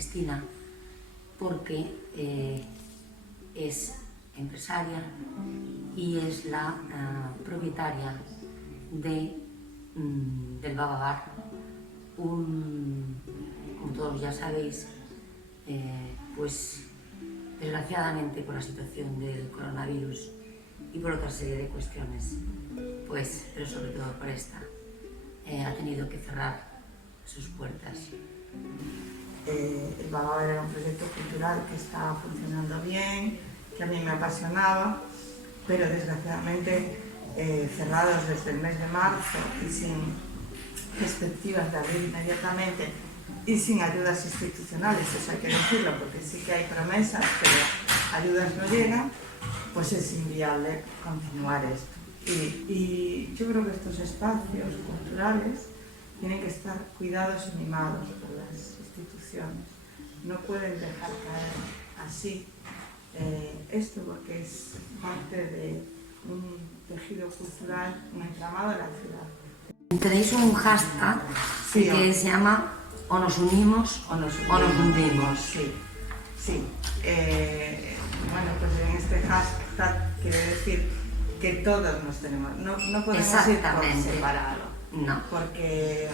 Cristina porque es empresaria y es la propietaria del Baba Bar, como todos ya sabéis, pues desgraciadamente por la situación del coronavirus y por otra serie de cuestiones, pues, pero sobre todo por esta, ha tenido que cerrar sus puertas. El Baba Bar era un proyecto cultural que estaba funcionando bien, que a mí me apasionaba, pero desgraciadamente cerrados desde el mes de marzo y sin perspectivas de abrir inmediatamente y sin ayudas institucionales, eso hay que decirlo, porque sí que hay promesas, pero ayudas no llegan, pues es inviable continuar esto. Y yo creo que estos espacios culturales tienen que estar cuidados y mimados por las instituciones. No pueden dejar caer así esto, porque es parte de un tejido cultural, un entramado de la ciudad. Tenéis un hashtag que se llama o nos unimos o nos hundimos. Sí, sí. Bueno, pues en este hashtag quiere decir que todos nos tenemos, no podemos ir por separado, no. Porque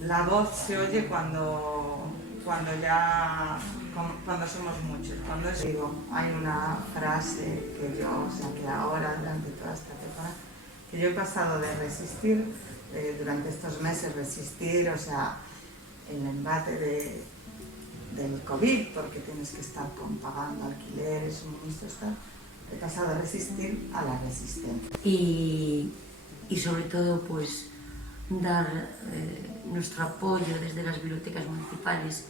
la voz se oye cuando somos muchos. Hay una frase que yo saqué ahora durante toda esta temporada, que yo he pasado de resistir, durante estos meses resistir, o sea, el embate del COVID, porque tienes que estar pagando alquileres, suministros, tal. He pasado de resistir a la resistencia. Y sobre todo, pues, dar nuestro apoyo desde las bibliotecas municipales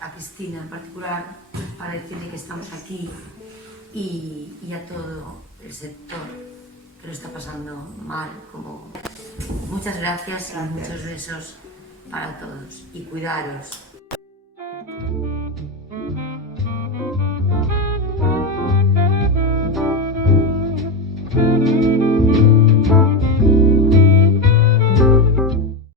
a Cristina en particular, para decirle que estamos aquí y a todo el sector que lo está pasando mal. Muchas gracias y muchos besos para todos y cuidaros.